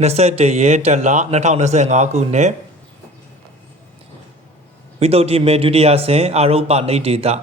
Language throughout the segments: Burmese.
21ရက်တလ2025ခုနှစ်ဝိသုဒ္ဓိမေဒုတိယဆင်အာရုပနေဒေတာ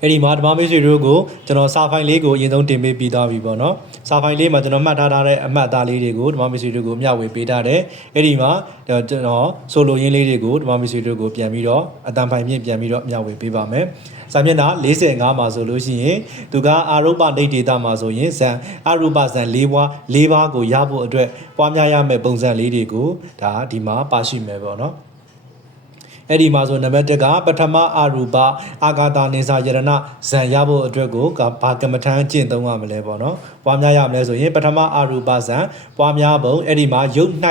အဲ့ဒီမှာဓမ္မမိတ်ဆွေတို့ကိုကျွန်တော်စာဖိုင်လေးကိုအရင်ဆုံးတင်ပေးပြီးသားပြီပေါ့နော်စာဖိုင်လေးမှာကျွန်တော်မှတ်ထားထားတဲ့အမှတ်အသားလေးတွေကိုဓမ္မမိတ်ဆွေတို့ကိုမျှဝေပေးထားတယ်အဲ့ဒီမှာကျွန်တော်ဆိုလိုရင်းလေးတွေကိုဓမ္မမိတ်ဆွေတို့ကိုပြန်ပြီးတော့အတန်ဖိုင်မြင့်ပြန်ပြီးတော့မျှဝေပေးပါမယ် စာမျက်နှာ45မှာဆိုလို့ရှိရင်သူကအာရုပဒိတ်ဒေတာမှာဆိုရင်ဇန်အာရုပဇန်၄ပါး၄ပါးကိုရဖို့အတွက်ပွားများရမယ့်ပုံစံလေးတွေကိုဒါဒီမှာပါရှိမယ်ပေါ့နော် အဲ့ဒီမှာဆိုနံပါတ်1ကပထမအာရူပအာဂါတာနေစာယရဏဇံရဖို့အတွက်ကိုကဘာကမ္မထမ်းကျင့်သုံးရမလဲပေါ့နော်ပွားများရမလဲဆိုရင်ပထမအာရူပဇံပွားများပုံအဲ့ဒီမှာယုတ်၌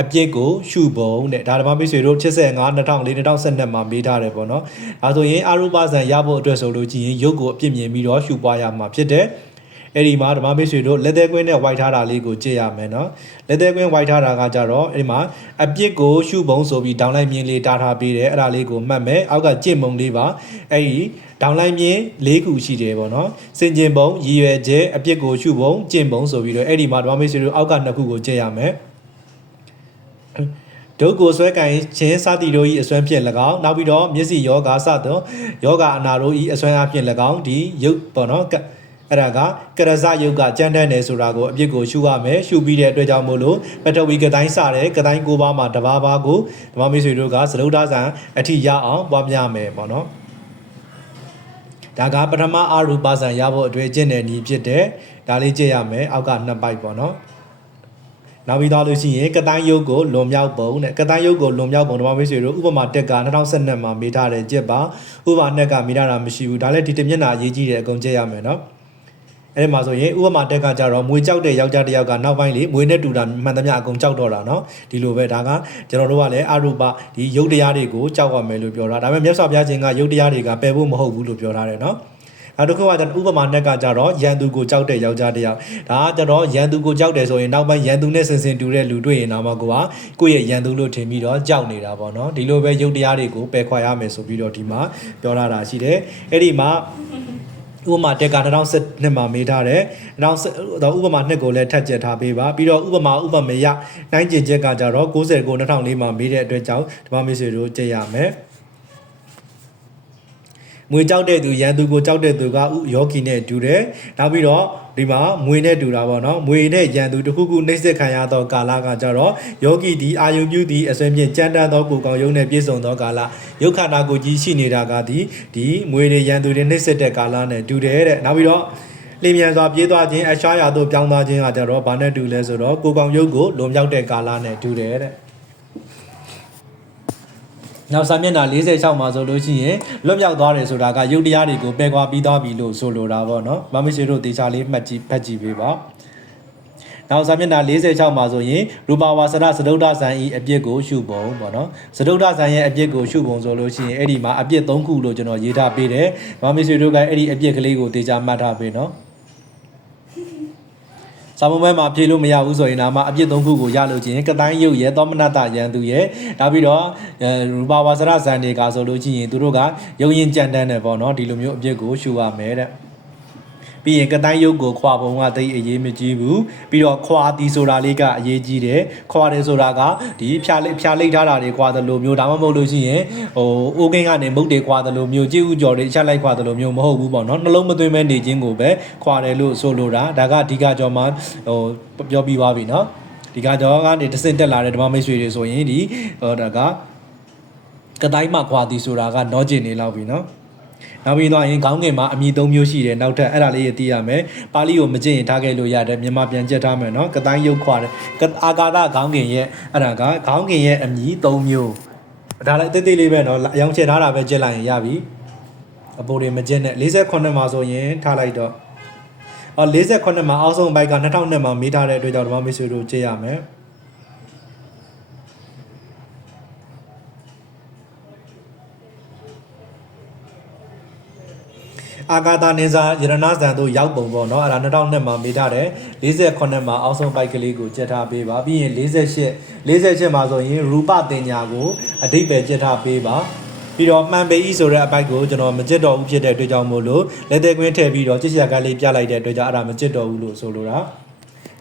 အပြစ်ကိုရှုပုံတဲ့ဒါဓမ္မမိတ်ဆွေတို့85 2004 2012မှာမေးထားတယ်ပေါ့နော်ဒါဆိုရင်အာရူပဇံရဖို့အတွက်ဆိုလို့ကြည့်ရင်ယုတ်ကိုအပြစ်မြင်ပြီးတော့ရှုပွားရမှာဖြစ်တယ် အဲ့ဒီမှာဓမ္မမိတ်ဆွေတို့လက်သေးကွင်းနဲ့ဝိုက်ထားတာလေးကိုကြည့်ရမယ်နော်လက်သေးကွင်းဝိုက်ထားတာကကြတော့အဲ့ဒီမှာအပြစ်ကိုရှုပုံဆိုပြီးဒေါင်းလိုက်မြင်လေးတားထားပေးတယ်အဲ့ဒါလေးကိုမှတ်မယ်အောက်ကကြင့်မုံလေးပါအဲ့ဒီဒေါင်းလိုက်မြင်၄ခုရှိတယ်ပေါ့နော်စင်ကျင်ပုံရည်ရွယ်ချက်အပြစ်ကိုရှုပုံကြင့်ပုံဆိုပြီးတော့အဲ့ဒီမှာဓမ္မမိတ်ဆွေတို့အောက်ကနှစ်ခုကိုကြည့်ရမယ်ဒုက္ကိုဆွဲကင်ခြင်းစသည်တို့၏အစွမ်းဖြင့်၎င်းနောက်ပြီးတော့မျက်စိယောဂါစသောယောဂအနာတို့၏အစွမ်းအဖြင့်၎င်းဒီရုပ်ပေါ့နော် အဲ့ဒါကကရဇယုတ်ကကြမ်းတမ်းတယ်ဆိုတာကိုအပြစ်ကိုရှုရမယ်ရှုပြီးတဲ့အတွက်ကြောင့်မို့လို့ပထဝီကတိုင်းစတဲ့ကတိုင်း၉ပါးမှာတစ်ပါးပါးကိုဓမ္မမိတ်ဆွေတို့ကသလုဒ္ဒဇံအထိရအောင်ပွားများမယ်ပေါ့နော်ဒါကပထမအာရူပဇံရဖို့အတွက်ကျင့်တဲ့နည်းဖြစ်တယ်ဒါလေးကြည့်ရမယ်အောက်ကနှစ်ပိုက်ပေါ့နော်နောက်ပြီးတော့လို့ရှိရင်ကတိုင်းယုတ်ကိုလွန်မြောက်ပုံနဲ့ကတိုင်းယုတ်ကိုလွန်မြောက်ပုံဓမ္မမိတ်ဆွေတို့ဥပမာတက်က2012မှာမေးထားတယ်ကြက်ပါဥပမာနှစ်ကမေးထားတာမရှိဘူးဒါလည်းဒီတမျက်နှာအရေးကြီးတယ်အကုန်ကြည့်ရမယ်နော် အဲ့ဒီမှာဆိုရင်ဥပမာတက်ကကြတော့မွေကြောက်တဲ့ယောက်ျားတစ်ယောက်ကနောက်ပိုင်းလေမွေနဲ့တူတာမှန်သမျှအကုန်ကြောက်တော့တာเนาะဒီလိုပဲဒါကကျွန်တော်တို့ကလည်းအရူပဒီယုတ်တရားတွေကိုကြောက်ရမယ်လို့ပြောတာဒါပေမဲ့မြတ်စွာဘုရားရှင်ကယုတ်တရားတွေကပယ်ဖို့မဟုတ်ဘူးလို့ပြောထားတယ်เนาะနောက်တစ်ခုကကျဥပမာနဲ့ကကြတော့ရန်သူကိုကြောက်တဲ့ယောက်ျားတစ်ယောက်ဒါကကျတော့ရန်သူကိုကြောက်တယ်ဆိုရင်နောက်ပိုင်းရန်သူနဲ့ဆင်ဆင်တူတဲ့လူတွေ့ရင်တော့မှကိုကကိုယ့်ရဲ့ရန်သူလို့ထင်ပြီးတော့ကြောက်နေတာပေါ့နော်ဒီလိုပဲယုတ်တရားတွေကိုပယ်ခွာရမယ်ဆိုပြီးတော့ဒီမှာပြောထားတာရှိတယ်အဲ့ဒီမှာ ဥပမာတက်က2012မှာမေးထားတယ်20တော့ဥပမာနှစ်ကိုလည်းထပ်ကျက်ထားပေးပါပြီးတော့ဥပမာဥပမေယနိုင်ကျင်ချက်ကကြတော့90ကို2004မှာမေးတဲ့အတွက်ကြောင့်ဒီမှာမေးဆွေတို့ကြည့်ရမယ် မွေကြောက်တဲ့သူရန်သူကိုကြောက်တဲ့သူကဥယောဂီနဲ့တူတယ်နောက်ပြီးတော့ဒီမှာမွေနဲ့တူတာပေါ့နော်မွေနဲ့ရန်သူတစ်ခုခုနှိမ့်ဆက်ခံရသောကာလကကြတော့ယောဂီဒီအာယုပြုဒီအစွမ်းဖြင့်ကြမ်းတမ်းသောကိုယ်ကောင်ယုံနဲ့ပြည့်စုံသောကာလယုတ်ခန္ဓာကိုကြီးရှိနေတာကဒီဒီမွေတွေရန်သူတွေနှိမ့်ဆက်တဲ့ကာလနဲ့တူတယ်တဲ့နောက်ပြီးတော့လင်းမြန်စွာပြေးသွားခြင်းအရှားရာသို့ပြောင်းသွားခြင်းကကြတော့ဘာနဲ့တူလဲဆိုတော့ကိုကောင်ယုတ်ကိုလွန်မြောက်တဲ့ကာလနဲ့တူတယ်တဲ့ နောက်စာမျက်နှာ46မှာဆိုလို့ရှိရင်လွတ်မြောက်သွားတယ်ဆိုတာကယုတ်တရားတွေကိုပယ်ခွာပြီးသွားပြီလို့ဆိုလိုတာပေါ့နော်မမရှိတို့တေချာလေးမှတ်ကြည့်ဖတ်ကြည့်ပေးပါနောက်စာမျက်နှာ46မှာဆိုရင်ရူပဝါစရသဒုဒ္ဒဇန်ဤအပြစ်ကိုရှုပုံပေါ့နော်သဒုဒ္ဒဇန်ရဲ့အပြစ်ကိုရှုပုံဆိုလို့ရှိရင်အဲ့ဒီမှာအပြစ်၃ခုလို့ကျွန်တော်ရေးထားပေးတယ်မမရှိတို့ကအဲ့ဒီအပြစ်ကလေးကိုတေချာမှတ်ထားပေးနော် စာမမဲမှာဖြေလို့မရဘူးဆိုရင်ဒါမှအပြစ်သုံးခုကိုရလို့ချင်းကတိုင်းရုပ်ရဲ့သောမနတရန်သူရဲ့နောက်ပြီးတော့ရူပဝါစရဇန်တွေကဆိုလို့ချင်းသူတို့ကရုပ်ရင်ကြံတန်းတယ်ပေါ့နော်ဒီလိုမျိုးအပြစ်ကိုရှုရမယ်တဲ့ ပြီးရင်ကတိုင်းရုပ်ကိုခွာပုံကတိတ်အရေးမကြီးဘူးပြီးတော့ခွာတီဆိုတာလေးကအရေးကြီးတယ်ခွာတယ်ဆိုတာကဒီဖြာလိဖြာလိထားတာတွေခွာတယ်လို့မျိုးဒါမှမဟုတ်လို့ရှိရင်ဟိုအိုးကင်းကနေမုတ်တွေခွာတယ်လို့မျိုးကြည့်ဥကြော်တွေချက်လိုက်ခွာတယ်လို့မျိုးမဟုတ်ဘူးပေါ့နော်နှလုံးမသွင်းမဲနေခြင်းကိုပဲခွာတယ်လို့ဆိုလိုတာဒါကအဓိကကြောမှာဟိုပြောပြီးသွားပြီနော်ဒီကကြောကနေတစင်တက်လာတဲ့ဓမ္မမိတ်ဆွေတွေဆိုရင်ဒီဟိုဒါကကတိုင်းမှာခွာသည်ဆိုတာကနောကျင်နေလောက်ပြီနော် နောက်ပြီးတော့ရင်ခေါင်းငင်မှာအမည်၃မျိုးရှိတယ်နောက်ထပ်အဲ့ဒါလေးရသိရမယ်ပါဠိကိုမကျင့်ရင်ထားခဲ့လို့ရတယ်မြန်မာပြန်ကြက်ထားမယ်နော်ကတိုင်းရုပ်ခွာတယ်အာကာသခေါင်းငင်ရဲ့အဲ့ဒါကခေါင်းငင်ရဲ့အမည်၃မျိုးဒါလည်းတိတ်တိတ်လေးပဲနော်အယောင်ချေထားတာပဲကြက်လိုက်ရင်ရပြီအပေါ်တွေမကျင့်နဲ့48မှာဆိုရင်ထားလိုက်တော့အော်48မှာအောက်ဆုံးဘိုက်က2002မှာမေးထားတဲ့အတွက်ကြောင့်ဓမ္မမိတ်ဆွေတို့ကြည့်ရမယ် အာဂါတာနေစာရတနာဇန်တို့ရောက်ပုံပေါ့နော်အဲ့ဒါ2002မှာမေးထားတယ်48မှာအောက်ဆုံးပိုက်ကလေးကိုကြက်ထားပေးပါပြီးရင်48 48မှာဆိုရင်ရူပတင်ညာကိုအတိတ်ပဲကြက်ထားပေးပါပြီးတော့မှန်ပေဤဆိုတဲ့အပိုက်ကိုကျွန်တော်မကြက်တော်ဘူးဖြစ်တဲ့အတွက်ကြောင့်မို့လို့လက်သေးကွင်းထည့်ပြီးတော့ကြစ်ချာကလေးပြလိုက်တဲ့အတွက်ကြောင့်အဲ့ဒါမကြက်တော်ဘူးလို့ဆိုလိုတာ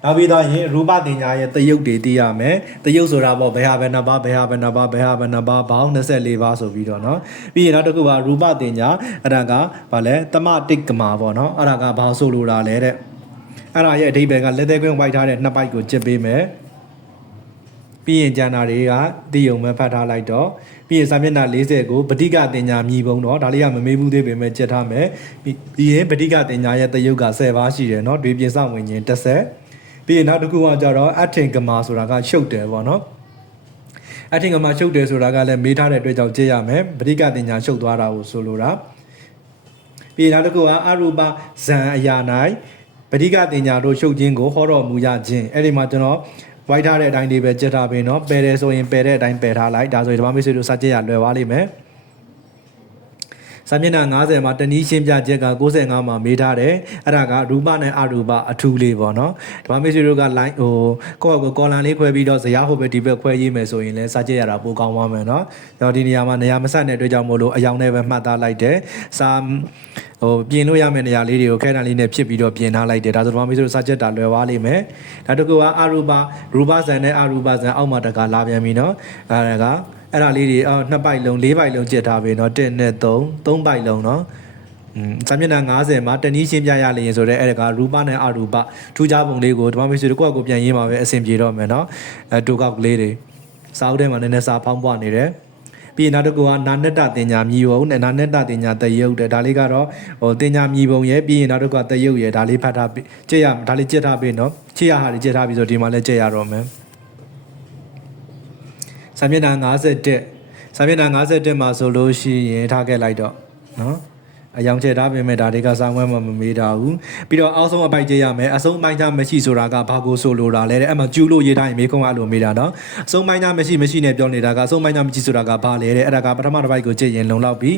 နောက်ပြီးတော့ရင်ရူပတင်ညာရဲ့တယုတ်တွေသိရမယ်တယုတ်ဆိုတာပေါ့ဘယ်ဟာပဲနှစ်ပါးဘယ်ဟာပဲနှစ်ပါးဘယ်ဟာပဲနှစ်ပါးပေါင်း24ပါးဆိုပြီးတော့เนาะပြီးရင်နောက်တစ်ခုကရူပတင်ညာအဲ့ဒါကဘာလဲတမတိတ်ကမာပေါ့เนาะအဲ့ဒါကဘာဆိုလိုတာလဲတဲ့အဲ့ဒါရဲ့အဓိပ္ပာယ်ကလက်သေးကွင်းဝိုက်ထားတဲ့နှစ်ပိုက်ကိုကြစ်ပေးမယ်ပြီးရင်ကျန်တာတွေကတိယုံမဲ့ဖတ်ထားလိုက်တော့ပြီးရင်စာမျက်နှာ40ကိုပဋိကတင်ညာမြည်ပုံတော့ဒါလေးကမမေးဘူးသေးပေမဲ့ကြက်ထားမယ်ပြီးရင်ပဋိကတင်ညာရဲ့တယုတ်က10ပါးရှိတယ်เนาะတွေပြင်စဝင်ရင်30 ပြီးရင်နောက်တစ်ခုကကြတော့အထင်ကမာဆိုတာကရှုပ်တယ်ပေါ့နော်အထင်ကမာရှုပ်တယ်ဆိုတာကလည်းမေးထားတဲ့အတွက်ကြောင့်ကြည့်ရမယ်ပရိကတင်ညာရှုပ်သွားတာကိုဆိုလိုတာပြီးရင်နောက်တစ်ခုကအရူပဇံအရာ၌ပရိကတင်ညာတို့ရှုပ်ခြင်းကိုဟောတော်မူရခြင်းအဲ့ဒီမှာကျွန်တော်ဝိုက်ထားတဲ့အတိုင်းတွေပဲကြက်ထားပေးနော်ပယ်တယ်ဆိုရင်ပယ်တဲ့အတိုင်းပယ်ထားလိုက်ဒါဆိုရင်ဓမ္မမိတ်ဆွေတို့စကြရလွယ်သွားလိမ့်မယ် စာမျက်နှာ90မှာတနည်းရှင်းပြချက်က65မှာမေးထားတယ်အဲ့ဒါကရူပနဲ့အရူပအထူးလေးပေါ့နော်ဓမ္မမိတ်ဆွေတို့က line ဟိုကိုယ့်အကိုကော်လန်လေးခွဲပြီးတော့ဇရာဟိုပဲဒီဘက်ခွဲရေးမယ်ဆိုရင်လည်းစာချက်ရတာပိုကောင်းသွားမယ်နော်ကျွန်တော်ဒီနေရာမှာနေရာမဆက်တဲ့အတွက်ကြောင့်မို့လို့အယောင်နဲ့ပဲမှတ်သားလိုက်တယ်စာဟိုပြင်လို့ရမယ့်နေရာလေးတွေကိုခဲတံလေးနဲ့ဖြစ်ပြီးတော့ပြင်ထားလိုက်တယ်ဒါဆိုဓမ္မမိတ်ဆွေတို့စာချက်တာလွယ်သွားလိမ့်မယ်နောက်တစ်ခုကအရူပရူပဇန်နဲ့အရူပဇန်အောက်မှာတကလာပြန်ပြီနော်အဲ့ဒါက အဲ့ဒါလေးတွေအော်နှစ်ပိုက်လုံးလေးပိုက်လုံးကြက်ထားပြီနော်1နဲ့3 3ပိုက်လုံးနော်อืมစာမျက်နှာ90မှာတနည်းရှင်းပြရလျင်ဆိုတော့အဲ့ဒါကရူပနဲ့အရူပထူးခြားပုံလေးကိုဓမ္မမိတ်ဆွေတို့ကိုယ့်အကိုပြန်ရေးမှာပဲအဆင်ပြေတော့မယ်เนาะအဲတူကောက်ကလေးတွေစာအုပ်ထဲမှာနည်းနည်းစာဖောင်းပွားနေတယ်ပြီးရင်နောက်တစ်ခုကနာနတ္တတင်ညာမြည်ပုံနဲ့နာနတ္တတင်ညာတယုတ်တဲ့ဒါလေးကတော့ဟိုတင်ညာမြည်ပုံရဲ့ပြီးရင်နောက်တစ်ခုကတယုတ်ရဲ့ဒါလေးဖတ်ထားပြီးကြည့်ရဒါလေးကြည့်ထားပြီးเนาะကြည့်ရဟာလေးကြည့်ထားပြီးဆိုဒီမှာလည်းကြည့်ရတော့မယ် စာမျက်နှာ51စာမျက်နှာ51မှာဆိုလို့ရှိရင်ထားခဲ့လိုက်တော့နော်အယောင်ကျဲထားပေမဲ့ဒါတွေကစာဝဲမှာမမေးတာဘူးပြီးတော့အောက်ဆုံးအပိုက်ကျရမယ်အဆုံးပိုင်းသားမရှိဆိုတာကဘာကိုဆိုလိုတာလဲတဲ့အဲ့မှာကျူးလို့ရေးထားရင်မေးခွန်းအလိုမေးတာနော်အဆုံးပိုင်းသားမရှိမရှိနဲ့ပြောနေတာကအဆုံးပိုင်းသားမရှိဆိုတာကဘာလဲတဲ့အဲ့ဒါကပထမတစ်ပိုက်ကိုကြည့်ရင်လုံလောက်ပြီ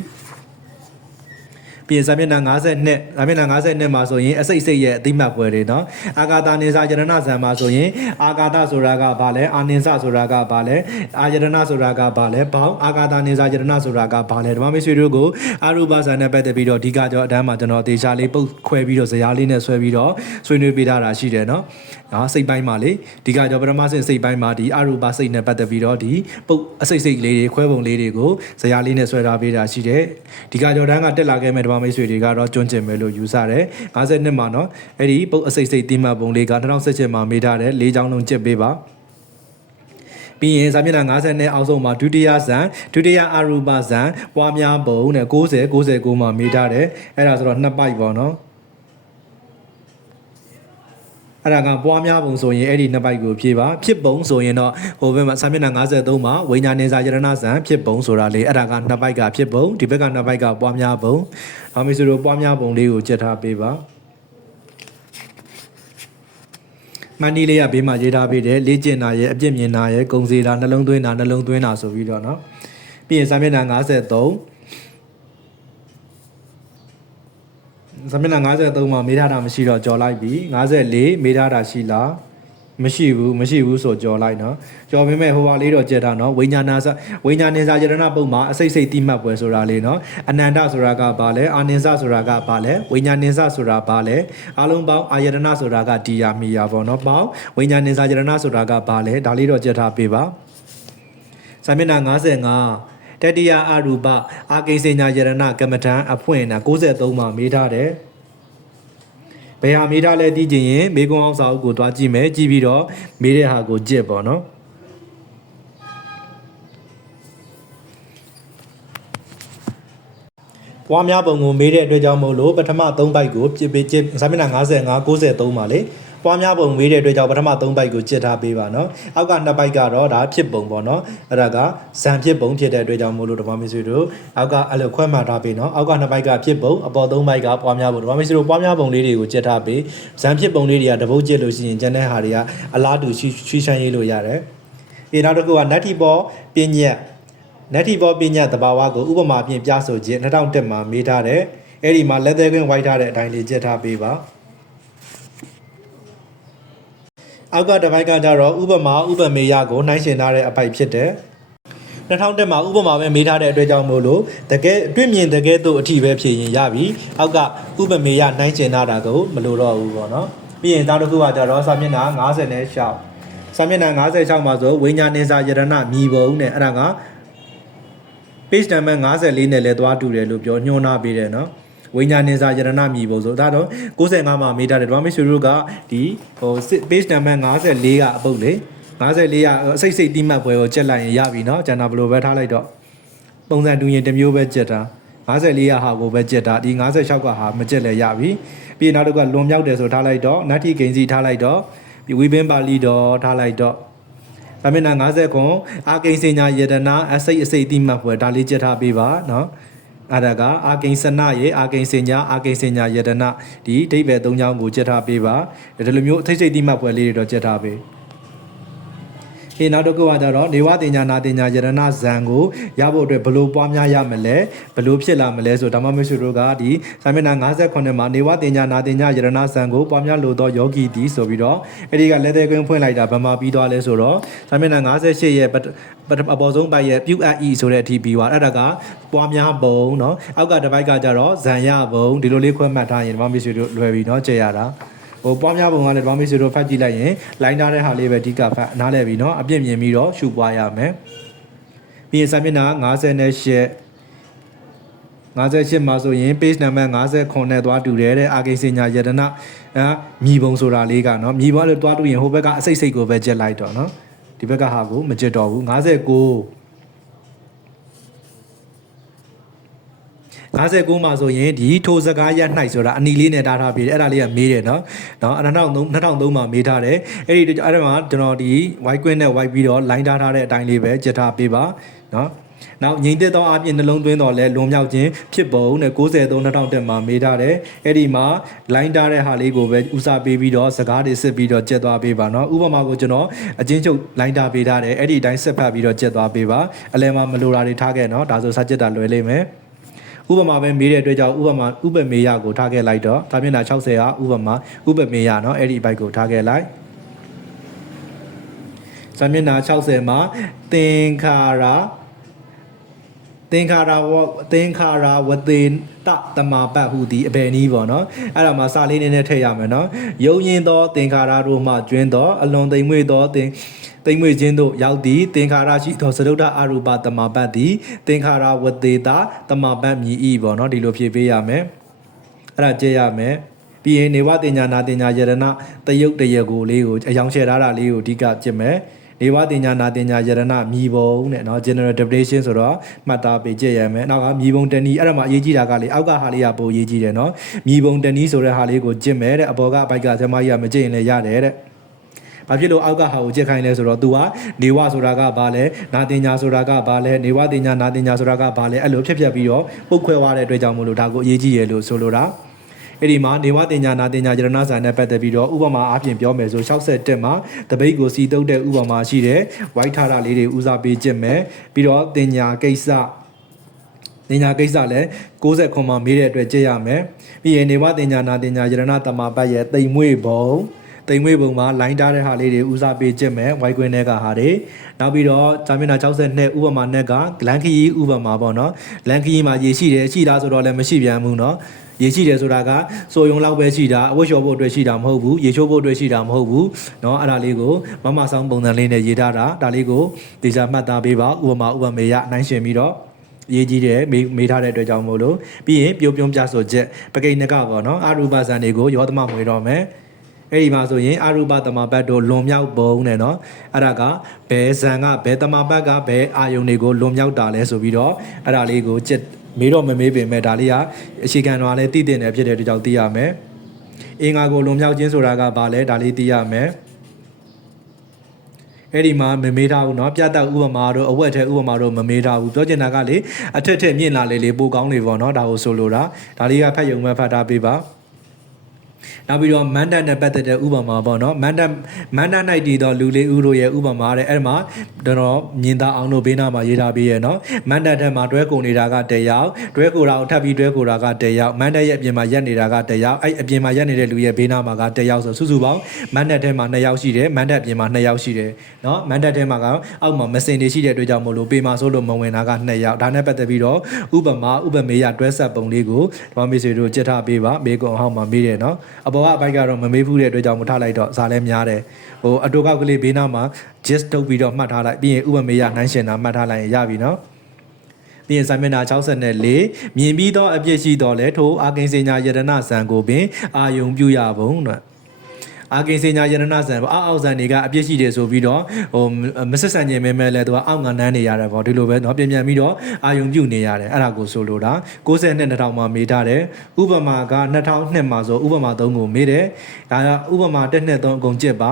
ပြီးရင်ဇာမျက်နှာ50နှစ်ဇာမျက်နှာ50နှစ်မှာဆိုရင်အစိတ်စိတ်ရဲ့အသိမှတ်ပွဲတွေနော်အာဂါတာနိစာယရဏဇံမှာဆိုရင်အာဂါတာဆိုတာကဘာလဲအာနိစာဆိုတာကဘာလဲအာယရဏဆိုတာကဘာလဲဘောင်းအာဂါတာနိစာယရဏဆိုတာကဘာလဲဓမ္မမိတ်ဆွေတို့ကိုအာရူပဇာနဲ့ပတ်သက်ပြီးတော့အဓိကကြောင့်အတန်းမှာကျွန်တော်အသေးချာလေးပုတ်ခွဲပြီးတော့ဇာတ်လေးနဲ့ဆွဲပြီးတော့ဆွေးနွေးပေးထားတာရှိတယ်နော်နော်စိတ်ပိုင်းမှာလေဒီကကြောင့်ပထမဆုံးစိတ်ပိုင်းမှာဒီအာရူပစိတ်နဲ့ပတ်သက်ပြီးတော့ဒီပုတ်အစိတ်စိတ်လေးတွေခွဲပုံလေးတွေကိုဇာတ်လေးနဲ့ဆွဲထားပေးတာရှိတယ်ဒီကကြောင့်တန်းကတက်လာခဲ့မဲ့ဓမ္မမိတ်ဆွေတွေကတော့ကျွန်းကျင်ပဲလို့ယူဆတယ်52မှာနော်အဲ့ဒီပုတ်အစိတ်စိတ်တိမှတ်ပုံလေးက2017မှာမေးထားတယ်၄ချောင်းလုံးကျက်ပေးပါပြီးရင်ဇာမျက်နှာ50နဲ့အောက်ဆုံးမှာဒုတိယဇန်ဒုတိယအရူပဇန်ပွားများပုံနဲ့60 69မှာမေးထားတယ်အဲ့ဒါဆိုတော့နှစ်ပိုက်ပေါ့နော် အဲ့ဒါကပွားများပုံဆိုရင်အဲ့ဒီနှစ်ပိုက်ကိုဖြည့်ပါဖြစ်ပုံဆိုရင်တော့ဟိုဘက်မှာစာမျက်နှာ53မှာဝိညာဉ်နေစာယရဏဇံဖြစ်ပုံဆိုတာလေအဲ့ဒါကနှစ်ပိုက်ကဖြစ်ပုံဒီဘက်ကနှစ်ပိုက်ကပွားများပုံအောင်မီဆိုတော့ပွားများပုံလေးကိုကြက်ထားပေးပါမန်ဒီလေးကဘေးမှာရေးထားပေးတယ်လေ့ကျင့်တာရဲ့အပြစ်မြင်တာရဲ့ဂုံစီတာနှလုံးသွင်းတာနှလုံးသွင်းတာဆိုပြီးတော့เนาะပြီးရင်စာမျက်နှာ53 ဇမင်နာ53မှာမေးထားတာမရှိတော့ကြော်လိုက်ပြီ54မေးထားတာရှိလားမရှိဘူးမရှိဘူးဆိုကြော်လိုက်နော်ကြော်ပေမဲ့ဟိုပါလေးတော့ကြက်တာနော်ဝိညာဏစာဝိညာဉ်နေစာယရဏပုံမှာအစိတ်စိတ်တိမှတ်ပွဲဆိုတာလေးနော်အနန္တဆိုတာကဘာလဲအာနိစဆိုတာကဘာလဲဝိညာဉ်နေစဆိုတာဘာလဲအလုံးပေါင်းအာယရဏဆိုတာကဒီယာမီယာပေါ့နော်ပေါင်းဝိညာဉ်နေစာယရဏဆိုတာကဘာလဲဒါလေးတော့ကြက်ထားပေးပါစာမျက်နှာ55 တတိယအရူပအာကိစေညာယရဏကမ္မထံအဖွင့်နာ63မှာမေးထားတယ်ဘယ်ဟာမေးထားလဲသိချင်ရင်မေကွန်အောင်စာအုပ်ကိုတွားကြည့်မယ်ကြည့်ပြီးတော့မေးတဲ့ဟာကိုကြည့်ပေါ့နော်ပွားများပုံကိုမေးတဲ့အတွက်ကြောင့်မို့လို့ပထမ3ဘိုက်ကိုပြစ်ပေးချင်းစာမျက်နှာ55 93ပါလေ ပွားများပုံမေးတဲ့အတွက်ကြောင့်ပထမ3ဘိုက်ကိုကြစ်ထားပေးပါနော်အောက်က2ဘိုက်ကတော့ဒါဖြစ်ပုံပေါ့နော်အဲ့ဒါကဇံဖြစ်ပုံဖြစ်တဲ့အတွက်ကြောင့်မို့လို့ဓမ္မမစ္စည်းတို့အောက်ကအဲ့လိုခွဲမှတ်ထားပေးနော်အောက်က2ဘိုက်ကဖြစ်ပုံအပေါ်3ဘိုက်ကပွားများပုံဓမ္မမစ္စည်းတို့ပွားများပုံလေးတွေကိုကြစ်ထားပေးဇံဖြစ်ပုံလေးတွေကတပုတ်ကြစ်လို့ရှိရင်ကျန်တဲ့ဟာတွေကအလားတူချွေးချမ်းရေးလို့ရတယ်အေးနောက်တစ်ခုကနတ်တီပေါ်ပြညက်နတ်တီဘောပညာတဘာဝကိုဥပမာဖြင့်ပြဆိုခြင်း2001မှာမေးထားတယ်အဲ့ဒီမှာလက်သေးခွင်းဝိုက်ထားတဲ့အတိုင်းလေးကြက်ထားပေးပါ အောက်ကတစ်ပိုက်ကကြတော့ဥပမာဥပမေယကိုနှိုင်းရှင်ထားတဲ့အပိုက်ဖြစ်တယ်2000မှာဥပမာပဲမေးထားတဲ့အတွက်ကြောင့်မို့လို့တကယ်တွေ့မြင်တကယ်သို့အထီပဲဖြည့်ရင်ရပြီအောက်ကဥပမေယနှိုင်းရှင်ထားတာကိုမလိုတော့ဘူးပေါ့နော်ပြီးရင်နောက်တစ်ခုကကြတော့စာမျက်နှာ90နဲ့ရှောက်စာမျက်နှာ56မှာဆိုဝိညာဉ်နေစာယရဏမြည်ပုံနဲ့အဲ့ဒါက page number 54နဲ့လည်းသွားတူတယ်လို့ပြောညွှန်းထားပေးတယ်နော် ဝိညာဉ်နေစာယရဏမြည်ပုံဆိုဒါတော့65မှာမေးထားတယ်ဒွားမေးဆွေတို့ကဒီဟို page number 54ကအပုတ်လေ54ကအစိတ်စိတ်တိမှတ်ပွဲကိုကြက်လိုက်ရင်ရပြီနော်ကျန်တာဘယ်လိုပဲထားလိုက်တော့ပုံစံတူရင်တစ်မျိုးပဲကြက်တာ54ရဟာကိုပဲကြက်တာဒီ56ကဟာမကြက်လည်းရပြီပြီးရင်နောက်တစ်ခုကလွန်မြောက်တယ်ဆိုထားလိုက်တော့နတ္ထိဂိန်စီထားလိုက်တော့ပြီးဝိပင်းပါဠိတော်ထားလိုက်တော့ဗမင်နာ50ခွန်အာကိဉ္စညာယတနာအစိတ်အစိတ်တိမှတ်ပွဲဒါလေးကြက်ထားပေးပါနော် အဲ့ဒါကအာကိဉ္စနရေအာကိဉ္စညာအာကိဉ္စညာယတနာဒီအဓိပ္ပာယ်၃ချောင်းကိုကြက်ထားပေးပါဒီလိုမျိုးအထိတ်စိတ်တိမှတ်ပွဲလေးတွေတော့ကြက်ထားပေး ဟေးနောက်တစ်ခုကကြတော့နေဝတင်ညာနာတင်ညာယရဏဇံကိုရဖို့အတွက်ဘယ်လိုပွားများရမလဲဘယ်လိုဖြစ်လာမလဲဆိုဓမ္မမစ္စုတို့ကဒီစာမျက်နှာ58မှာနေဝတင်ညာနာတင်ညာယရဏဇံကိုပွားများလို့သောယောဂီတီဆိုပြီးတော့အဲ့ဒီကလက်သေးကွင်းဖွင့်လိုက်တာဗမာပြီးသွားလဲဆိုတော့စာမျက်နှာ58ရဲ့ပထပထအပေါ်ဆုံးပိုက်ရဲ့ပြုတ်အပ်ဤဆိုတဲ့အထိပြီးသွားအဲ့ဒါကပွားများပုံเนาะအောက်ကတစ်ပိုက်ကကြတော့ဇံရပုံဒီလိုလေးခွဲမှတ်ထားရင်ဓမ္မမစ္စုတို့လွယ်ပြီเนาะကြည့်ရတာ ဟိုပွားများပုံကလည်းဗမာမစ်စီတို့ဖတ်ကြည့်လိုက်ရင်လိုင်းထားတဲ့ဟာလေးပဲအဓိကဖတ်နားလည်ပြီเนาะအပြည့်မြင်ပြီးတော့ရှုပွားရမယ်ပြီးရင်စာမျက်နှာ58 58မှာဆိုရင် page number 59နဲ့သွားတူတယ်တဲ့အာကိစညာယတနာအာမြည်ပုံဆိုတာလေးကเนาะမြည်ပုံလို့သွားတူရင်ဟိုဘက်ကအစိတ်စိတ်ကိုပဲကြက်လိုက်တော့เนาะဒီဘက်ကဟာကိုမကြက်တော့ဘူး59 59မှာဆိုရင်ဒီထိုစကားရနှိုက်ဆိုတာအနီလေးနဲ့တားထားပြီးတယ်အဲ့ဒါလေးကမေးတယ်နော်နော်2003 2003မှာမေးထားတယ်အဲ့ဒီအဲ့ဒါမှာကျွန်တော်ဒီ white queen နဲ့ white ပြီးတော့ line ထားထားတဲ့အတိုင်းလေးပဲကြက်ထားပေးပါနော်နောက်ငိမ့်သက်သောအပြင်နှလုံးသွင်းတော်လဲလွန်မြောက်ခြင်းဖြစ်ပုံနဲ့93 2000တက်မှာမေးထားတယ်အဲ့ဒီမှာ line ထားတဲ့ဟာလေးကိုပဲဦးစားပေးပြီးတော့စကားတွေစစ်ပြီးတော့ကြက်သွားပေးပါနော်ဥပမာကိုကျွန်တော်အချင်းချုပ် line ထားပေးထားတယ်အဲ့ဒီအတိုင်းဆက်ဖတ်ပြီးတော့ကြက်သွားပေးပါအလဲမှာမလိုတာတွေထားခဲ့နော်ဒါဆိုစာကြက်တာလွယ်လိမ့်မယ် ဥပမာပဲမေးတဲ့အတွက်ကြောင့်ဥပမာဥပမေယကိုထားခဲ့လိုက်တော့ဒါမျက်နှာ60ကဥပမာဥပမေယเนาะအဲ့ဒီအပိုက်ကိုထားခဲ့လိုက်ဇာမျက်နှာ60မှာသင်္ခါရ သင်္ခါရဝသင်္ခါရဝသေတတမပတ်ဟုသည်အဘယ်နည်းပေါ့နော်အဲ့ဒါမှာစာလေးနည်းနည်းထည့်ရမယ်နော်ယုံရင်သောသင်္ခါရတို့မှကျွင်းသောအလွန်သိမ်မွေ့သောသင်သိမ်မွေ့ခြင်းတို့ရောက်သည်သင်္ခါရရှိသောသရုဒ္ဓအရူပတမပတ်သည်သင်္ခါရဝသေတတမပတ်မြည်ဤပေါ့နော်ဒီလိုဖြည့်ပေးရမယ်အဲ့ဒါကြည့်ရမယ်ပြီးရင်နေဝတင်ညာနာတင်ညာယရဏတယုတ်တရကိုလေးကိုအယောင်ရှယ်ထားတာလေးကိုအဓိကကြည့်မယ် နေဝတင်ညာနာတင်ညာယရဏမြီပုံတဲ့နော် general definition ဆိုတော့မှတ်သားပေးကြည့်ရမယ်နောက်ကမြီပုံတဏီအဲ့ဒါမှအရေးကြီးတာကလေအောက်ကဟာလေးကပိုအရေးကြီးတယ်နော်မြီပုံတဏီဆိုတဲ့ဟာလေးကိုကြည့်မယ်တဲ့အပေါ်ကအပိုက်ကဆမကြီးကမကြည့်ရင်လည်းရတယ်တဲ့ဘာဖြစ်လို့အောက်ကဟာကိုကြက်ခိုင်းလဲဆိုတော့ तू ဟာနေဝဆိုတာကဘာလဲနာတင်ညာဆိုတာကဘာလဲနေဝတင်ညာနာတင်ညာဆိုတာကဘာလဲအဲ့လိုဖြက်ဖြက်ပြီးတော့ပုတ်ခွဲသွားတဲ့အတွက်ကြောင့်မို့လို့ဒါကိုအရေးကြီးရလို့ဆိုလိုတာ အဲ့ဒီမှာနေဝတင်ညာနာတင်ညာယရဏစာနဲ့ပတ်သက်ပြီးတော့ဥပမာအားဖြင့်ပြောမယ်ဆို61မှာတပိတ်ကိုစီတုပ်တဲ့ဥပမာရှိတယ်ဝိုက်ထားတာလေးတွေဦးစားပေးကြည့်မယ်ပြီးတော့တင်ညာကိစ္စတင်ညာကိစ္စလည်း69မှာမေးတဲ့အတွက်ကြည့်ရမယ်ပြီးရင်နေဝတင်ညာနာတင်ညာယရဏတမပတ်ရဲ့တိမ်မွေ့ဘုံတိမ်မွေ့ပုံမှာလိုင်းတားတဲ့ဟာလေးတွေဦးစားပေးကြည့်မယ်ဝိုက်ကွင်းတွေကဟာတွေနောက်ပြီးတော့ဂျာမျက်နှာ62ဥပမာနဲ့ကလန်ခီဥပမာပေါ့နော်လန်ခီမှာရေရှိတယ်ရှိလားဆိုတော့လည်းမရှိပြန်ဘူးနော် ရေရှိတယ်ဆိုတာကစိုးရုံလောက်ပဲရှိတာအဝတ်လျှော်ဖို့အတွက်ရှိတာမဟုတ်ဘူးရေချိုးဖို့အတွက်ရှိတာမဟုတ်ဘူးเนาะအဲ့ဒါလေးကိုမမဆောင်ပုံစံလေးနဲ့ရေးထားတာဒါလေးကိုဒေချာမှတ်သားပေးပါဥပမာဥပမေယနိုင်ရှင်ပြီးတော့ရေးကြီးတယ်မေးမေးထားတဲ့အတွက်ကြောင့်မို့လို့ပြီးရင်ပြုံးပြုံးပြဆိုချက်ပကိန်းနကပေါ့နော်အာရူပဇန်တွေကိုရောသမမွေတော့မယ်အဲ့ဒီမှာဆိုရင်အာရူပတမပတ်တို့လွန်မြောက်ပုံနဲ့เนาะအဲ့ဒါကဘယ်ဇန်ကဘယ်တမပတ်ကဘယ်အာယုန်တွေကိုလွန်မြောက်တာလဲဆိုပြီးတော့အဲ့ဒါလေးကိုကြက် မေးတော့မမေးပင်မဲ့ဒါလေးကအရှိခံတော်လည်းတည်တင်တယ်ဖြစ်တဲ့အတွက်ကြောင့်သိရမယ်အင်္ဂါကိုလွန်မြောက်ခြင်းဆိုတာကဘာလဲဒါလေးသိရမယ်အဲ့ဒီမှာမမေးထားဘူးเนาะပြတ်တက်ဥပမာတို့အဝက်ထဲဥပမာတို့မမေးထားဘူးပြောချင်တာကလေအထက်ထက်မြင့်လာလေလေပိုကောင်းနေပေါ့เนาะဒါကိုဆိုလိုတာဒါလေးကဖတ်ယုံမဲ့ဖတ်ထားပေးပါ နောက်ပြီးတော့မန်ဒတ်နဲ့ပတ်သက်တဲ့ဥပမာပေါ့နော်မန်ဒတ်မန်ဒတ်၌တည်သောလူလေးဦးတို့ရဲ့ဥပမာတဲ့အဲ့ဒီမှာကျွန်တော်မြင်သားအောင်တို့ဘေးနားမှာရေးထားပေးရဲ့နော်မန်ဒတ်ထဲမှာတွဲကုန်နေတာကတယောက်တွဲကိုတာကိုထပ်ပြီးတွဲကိုတာကတယောက်မန်ဒတ်ရဲ့အပြင်မှာရက်နေတာကတယောက်အဲ့အပြင်မှာရက်နေတဲ့လူရဲ့ဘေးနားမှာကတယောက်ဆိုစုစုပေါင်းမန်ဒတ်ထဲမှာ2ယောက်ရှိတယ်မန်ဒတ်အပြင်မှာ2ယောက်ရှိတယ်နော်မန်ဒတ်ထဲမှာကအောက်မှာမစင်တွေရှိတဲ့အတွက်ကြောင့်မို့လို့ပေမှာဆိုလို့မဝင်တာက2ယောက်ဒါနဲ့ပတ်သက်ပြီးတော့ဥပမာဥပမေယတွဲဆက်ပုံလေးကိုဓမ္မမေဆွေတို့ကြက်ထားပေးပါမေကွန်ဟောင်းမှာမေးတယ်နော်အပေါ်ပေါ်ကအပိုက်ကတော့မမေးဘူးတဲ့အတွက်ကြောင့်မထားလိုက်တော့ဇာလဲများတယ်ဟိုအတူကောက်ကလေးဘေးနားမှာ just တုပ်ပြီးတော့မှတ်ထားလိုက်ပြီးရင်ဥပမေယနှိုင်းရှင်တာမှတ်ထားလိုက်ရင်ရပြီနော်ပြီးရင်စာမျက်နှာ64မြင်ပြီးတော့အပြစ်ရှိတော့လဲထိုအာကိဉ္စေညာယတနာဇံကိုပင်အာယုံပြုရပုံတော့ အာကိဉ္စေညာယတနာဇံပေါ့အောက်အောက်ဇံတွေကအပြစ်ရှိတယ်ဆိုပြီးတော့ဟိုမဆက်ဆံခြင်းမဲမဲလဲသူကအောက်ငနန်းနေရတယ်ပေါ့ဒီလိုပဲเนาะပြန်ပြန်ပြီးတော့အာယုံပြုနေရတယ်အဲ့ဒါကိုဆိုလိုတာ62 2000မှာမေးထားတယ်ဥပမာက2002မှာဆိုဥပမာ3ကိုမေးတယ်ဒါကဥပမာ1 2 3အကုန်ကြစ်ပါ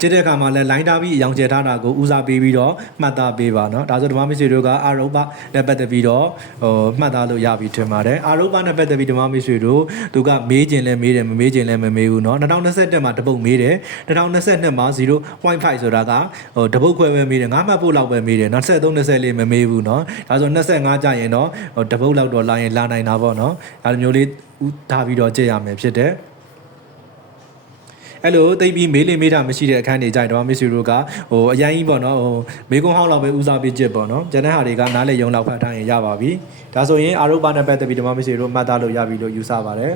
ကျစ်တဲ့အခါမှာလည်းလိုင်းတားပြီးအယောင်ကျဲထားတာကိုဦးစားပေးပြီးတော့မှတ်သားပေးပါနော်ဒါဆိုဓမ္မမိတ်ဆွေတို့ကအရုပနဲ့ပတ်သက်ပြီးတော့ဟိုမှတ်သားလို့ရပြီထင်ပါတယ်အရုပနဲ့ပတ်သက်ပြီးဓမ္မမိတ်ဆွေတို့သူကမေးခြင်းလဲမေးတယ်မမေးခြင်းလဲမမေးဘူးနော်2021မှာတပုတ်မေးတယ်2022မှာ0.5ဆိုတာကဟိုတပုတ်ခွဲပဲမေးတယ်ငါမှတ်ဖို့လောက်ပဲမေးတယ်နော်23 20လေးမမေးဘူးနော်ဒါဆို25ကြာရင်တော့တပုတ်လောက်တော့လာရင်လာနိုင်တာပေါ့နော်ဒါလိုမျိုးလေးဥထားပြီးတော့ကြည့်ရမယ်ဖြစ်တယ် အဲ့လိုတိတ်ပြီးမေးလင်းမေးတာမရှိတဲ့အခန်းတွေကြိုက်တော့မစ္စရီတို့ကဟိုအရင်ကြီးပေါ့နော်ဟိုမေကွန်ဟောင်းလောက်ပဲဦးစားပေးကြည့်ပေါ့နော်ကျန်တဲ့ဟာတွေကနားလေရုံလောက်ဖတ်ထားရင်ရပါပြီဒါဆိုရင်အာရုပနဲ့ပတ်သက်ပြီးဓမ္မမစ္စရီတို့မှတ်သားလို့ရပြီလို့ယူဆပါတယ်